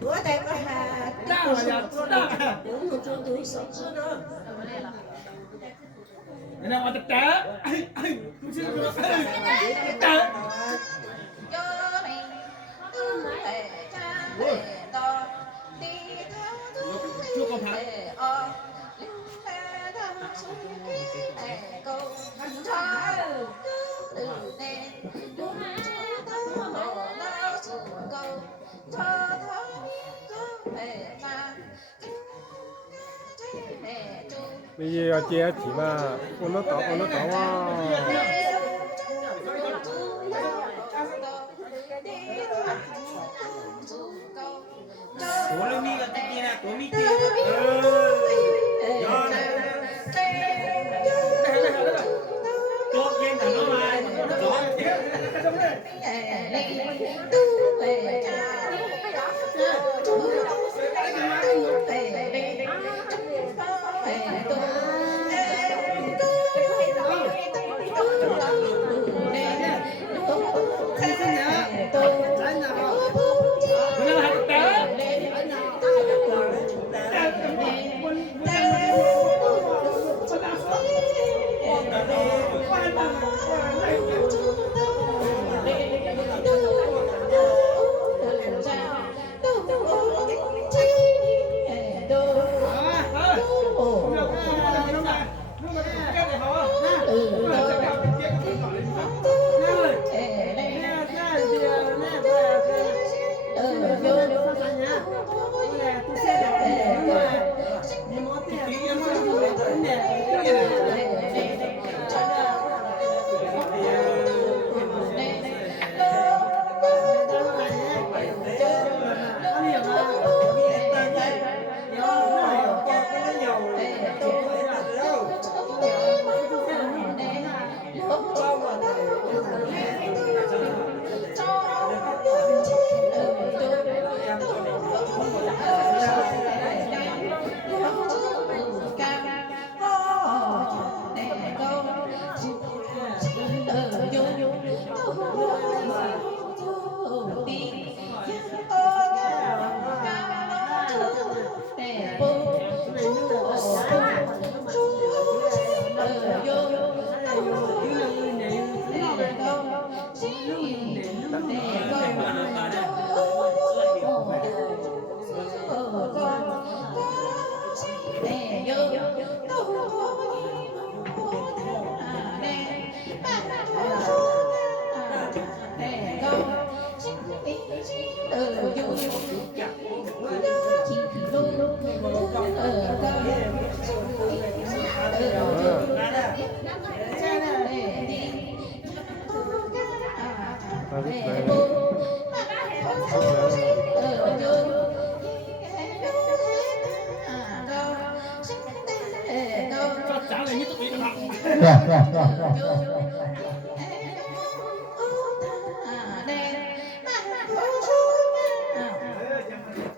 bữa đây có hà đa là đa cũng một chỗ tuổi sống nữa cái nào mà trả không xin được trả chưa có phải bây giờ chia chỉ mà nó tỏ Ủa lưu mi là cái gì nè, của mi kia. Tốt trên thằng nó mai, tốt.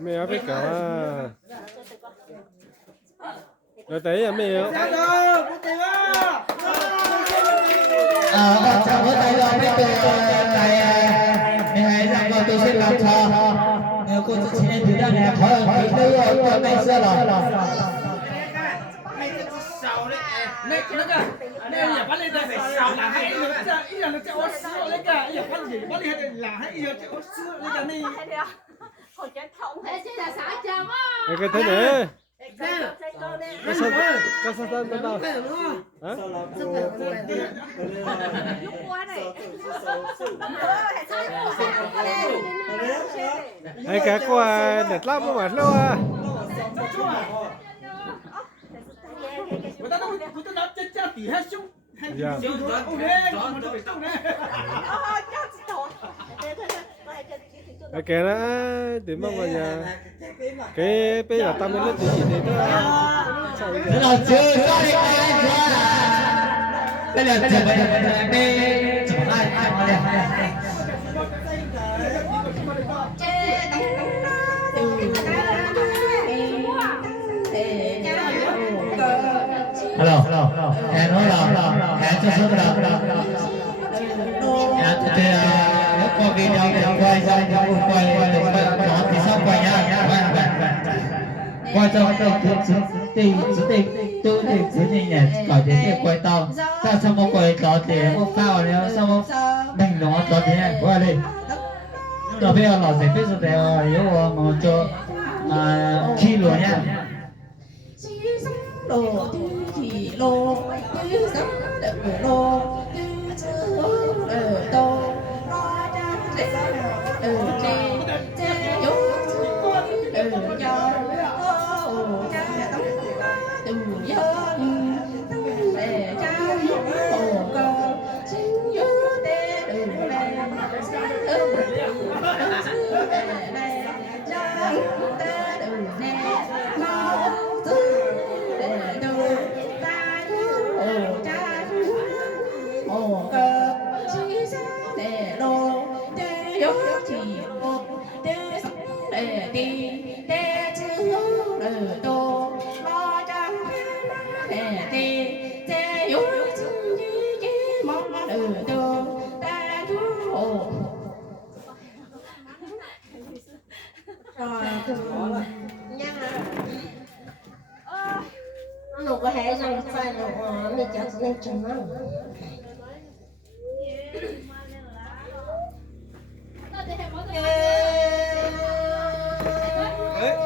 mẹ biết cả rồi tới à mẹ chào bữa tay rồi mấy từ này mẹ hãy rằng con tôi sẽ làm cho cô sẽ xin thứ đó nè khỏi thì đây cho tay xưa rồi này nó cả này nhà bắt lên đây phải xào là hay rồi ra ý là nó sẽ ớt sữa đấy cả nhà bắt gì bắt lên là hay rồi sẽ ớt sữa đấy cả này thế chứ là xã chồng á cái thế này cái sao đâu hả lúc qua này hay cả qua đẹp lắm mà lâu à người ta nói trên cha tỷ hai xung hai xung rồi ok còn nó phải xung này cái kia đó thì mong vào nhà cái bây giờ tao mới lấy gì thì nó thế là chưa cho đi đây là chờ đây chờ hai mà đẹp hello em nói là em cho số là em thì nếu có video thì quay ra quay qua cho được thì tôi thì cứ như nhỉ gọi đến để quay to ta sao mà quay to thì không sao nữa sao mà mình nó to thế này qua đi rồi bây giờ nó sẽ biết rồi yếu mà cho khi luôn nha đồ tư chỉ lô tư sống đỡ lô tư chữ ở tô lo ra dễ ở trên trên yếu ở cho cha tống từ dân để cha hồ cơ chính yếu tê từ này nó có hệ rằng phải nó mình chẳng nên chừng nó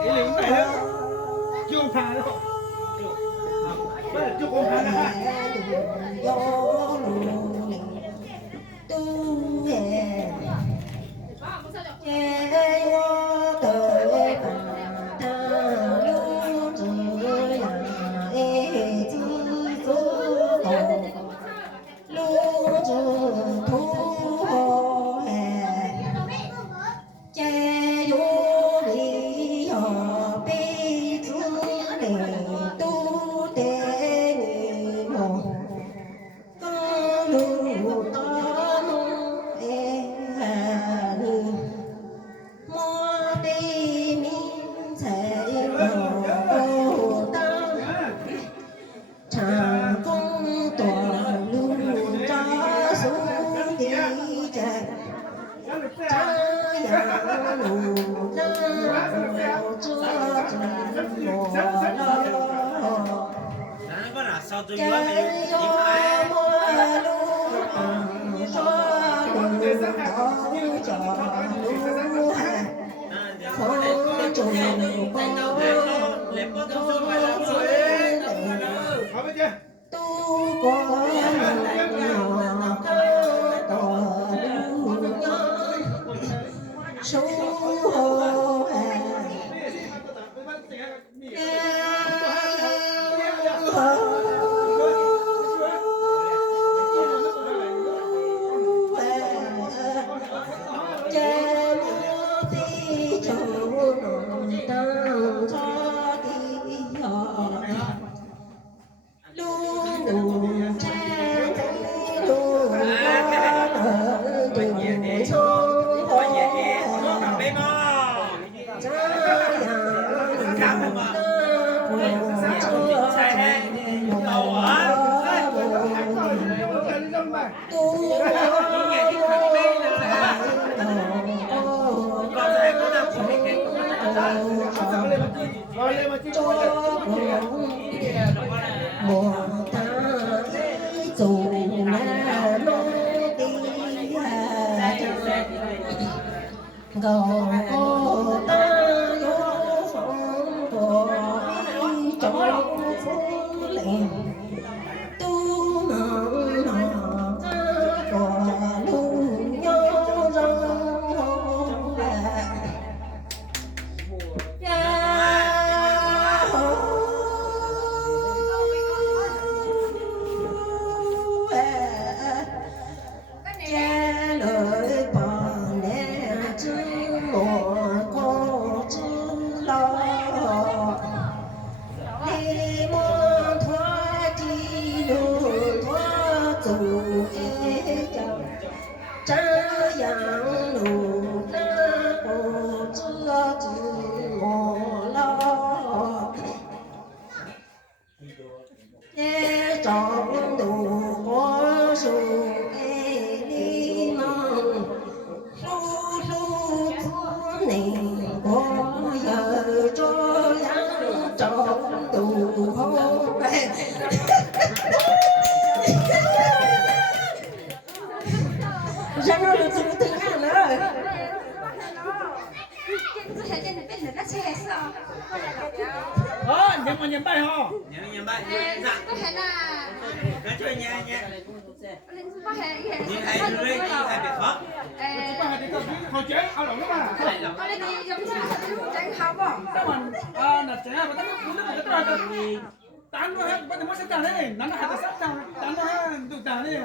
ý lính này đó chưa phá đâu bây giờ chưa có phá đâu cũng từng hàng nữa. nhầm mà nhầm bài ho. Nhầm bài. Cái chơi nha nha. Đi hay đi đi hay bị khó. Chúng ta thì hồi chế ao lỏng lắm mà. Các bạn là trẻ mà ta cũng rất là tán nó hết, bắt đầu mới sẽ tán đấy, nắn nó hay là sắp tán nó hết, tụi tán đấy.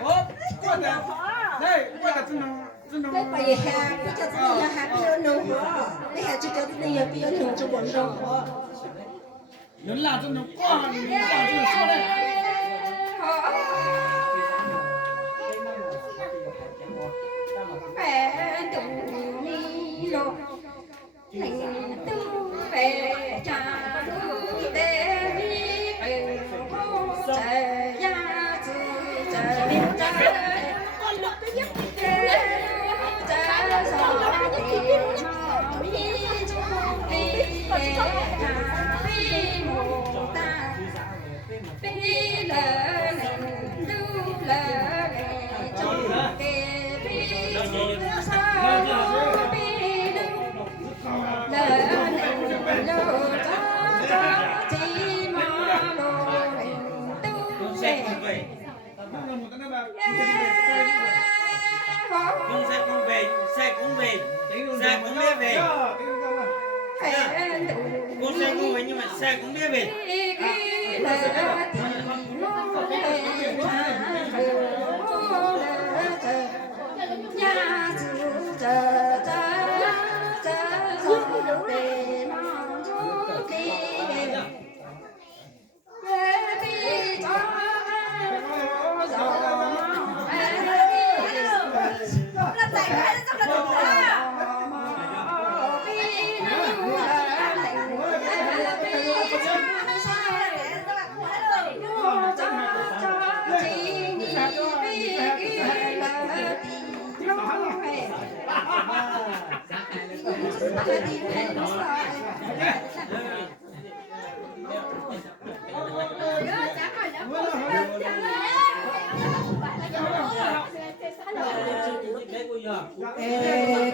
Ủa, quan là, đây, quan là chân nó. Cái bài hát cứ cho tôi là hát piano nữa, cái hát cho tôi là piano cho bọn nó. Nhớ là chân nó quan, là chân nó sao đây? Mẹ đừng đi lột, thành tư về cha tư để đi về trời ya chữ trời trời con lục cái nhất trời gió thì mà mi chung đi mù ta bi lờ lưu lờ chung kề bi sao bi lưu lờ lờ cho chỉ mà đồ tu Xe về cũng về. Không Xe cũng về, xe cũng về. Xe cũng biết về. Cô xe cũng về nhưng mà xe cũng biết về.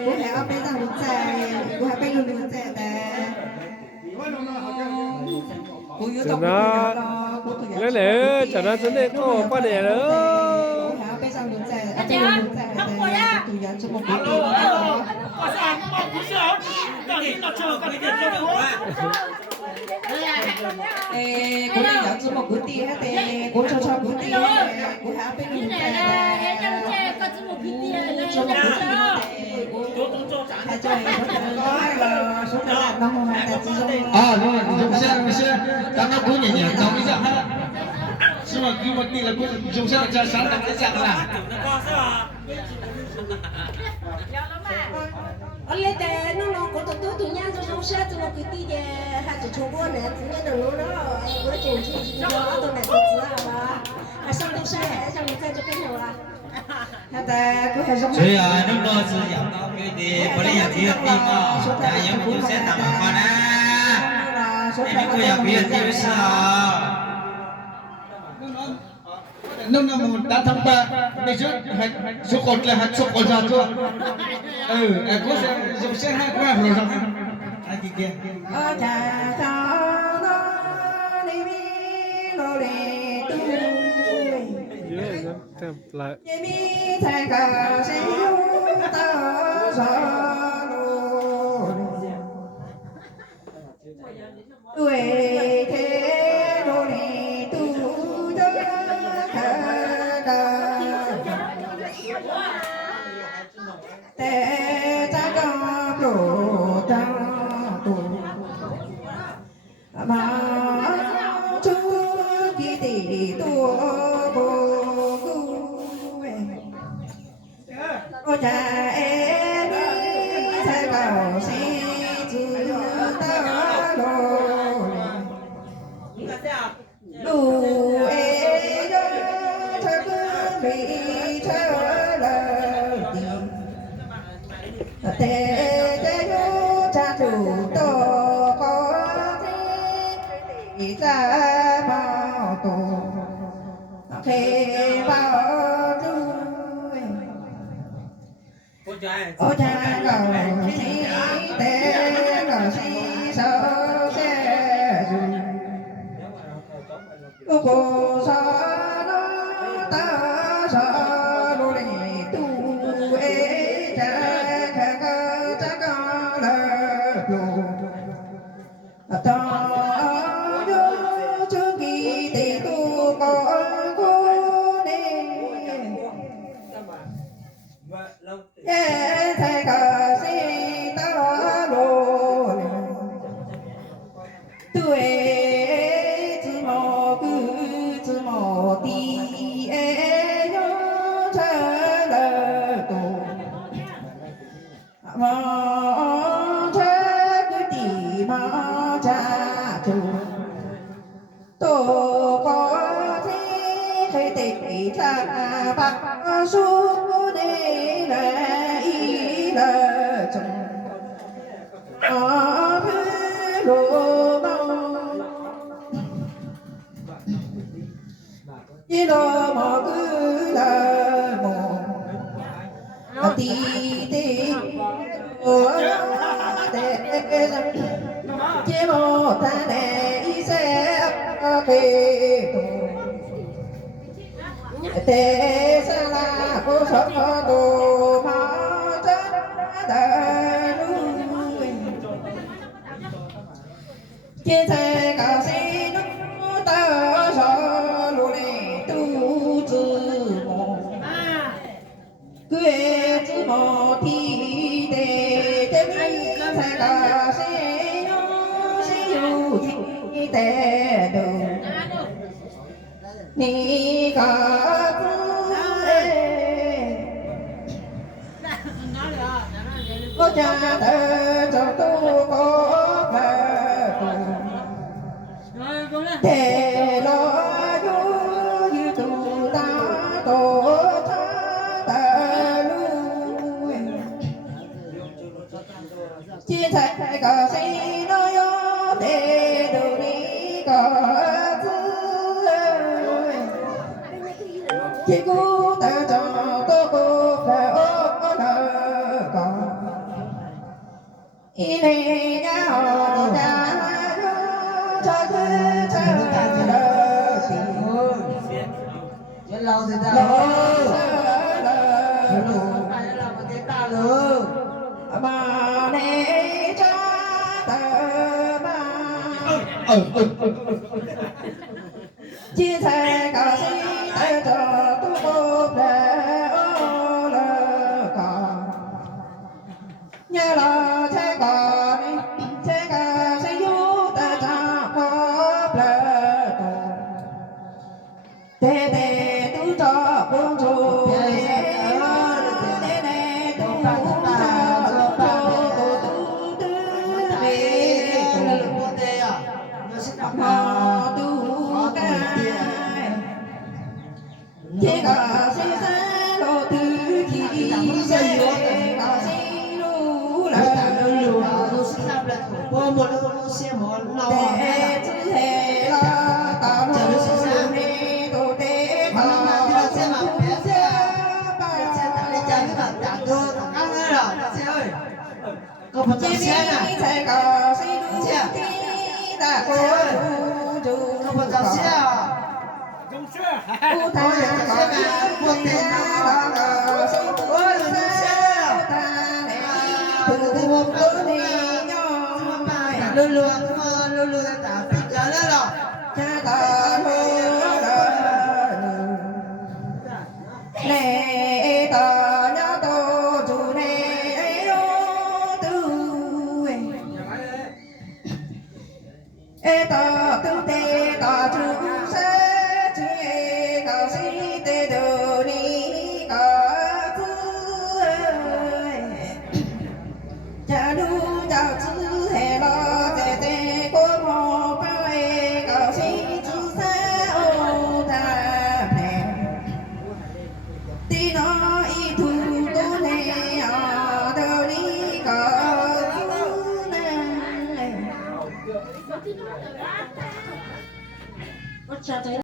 Cô hãy ở bên rằng đúng dài, cô hãy bên đúng dài ta. Cô yếu tộc lấy lẽ chả nó dẫn đến có quan hệ nữa. cô hãy bên rằng đúng dài, ở bên đúng dài ta. Tụi nhận cho một cái tiền. Cô đang nhận cho một cái tiền thì cô cho cái tiền, cô hãy bên đúng dài ta. Cho một cái tiền cô hãy cho em có thể nói là số tiền là năm mươi ta chỉ dùng. rồi, dùng xe, các nó cũng nhẹ nhàng, giống như dạng hết. Nhưng mà khi mà đi là cũng dùng xe là cho sáng tạo cái dạng là. Ở đây để nó có tụi nhà cho trong xe cho nó cái tiền để hai tụi chúng con này tụi nhà đừng nó có chuyện gì nó tụi này tụi mà xong tụi xe xong tụi xe cho cái nào à hata cứ hay giống所以啊，那么是养到给的，不能养这个地嘛，那养不就先打麻烦啦，你不养别的地是啊。Nông năm 1 tháng 3 ngày trước số cột là hạt số cột ra chưa? Cô sẽ dùng xe hai qua rồi rằng ai kia. cha cha nó đi lo đi tu Lại mi thay cả sẽ ta ra tuổi thế lo đi tu cho te ta có pro ta tu mà chú chỉ tỷ tu cô cô cha em đi thay cầu sĩ chữ ta rồi đủ ê cho thơ cứ bị thơ lời tình tê tê yo cha chủ tổ có thế ta bao tổ khi bao ô cha cầu si tế cầu si sơ xe cô sa nó ta sa lô lì tu ê cha kha cha ca lơ lô ta yo chu kỳ tỳ tu có cô nê ê thầy ca si ta lô tu ê chi mô cư chi mô tỳ ê yo cha lơ tu mô cha cư tỳ mô cha tu tô có thế khởi tịch cha bạc su đề lệ y lệ chồng ở phía lô bao y lô mò cứ là mò tì tì ở để chế mò ta để y sẽ kê tê sa la cô sợ đồ mà chết ta nuôi chia sẻ cả si nó ta sợ lù lì tu chữ mồ cứ chữ mồ thì để mi sẻ cả si nó si dù gì tệ đồ ni cả có cha thơ cho tu có phật để lo du như tu ta tổ tha ta lui chia sẻ cả si nó yo để đồ đi cả chỉ cố ta cho tôi cô phải ôm nợ còn ý này nhau đã cho cứ chờ đợi Chuyện lâu thì ta mà này cho tờ ba chia sẻ cả si tay cho tôi cô để ô lơ cả nhớ là thế cả si du ta cha có lơ để tu cho công chủ để tu chỉ có si sa lô tư chỉ sẽ có si lu là để chữ hệ là tạo lu đi tổ tế có xem có một trăm chỉ xe nè, sẽ có si lu thì đã có chủ có một trăm xe à? u ta có một tiền là si ôi sa ta từ từ một bữa đi nhau Luôn luôn ta tạo việc ra đó rồi. cha ta hứa nè ta nhớ tô chủ nè ô tư ê ta tư tê ta chủ sẽ chỉ cầu si tê đồ đi cả tư cha lu cha chữ hè lo tê tê cô mò bao ê cầu si chữ sẽ ô ta nè tí nó y thu tô nè ở đâu đi cả tư nè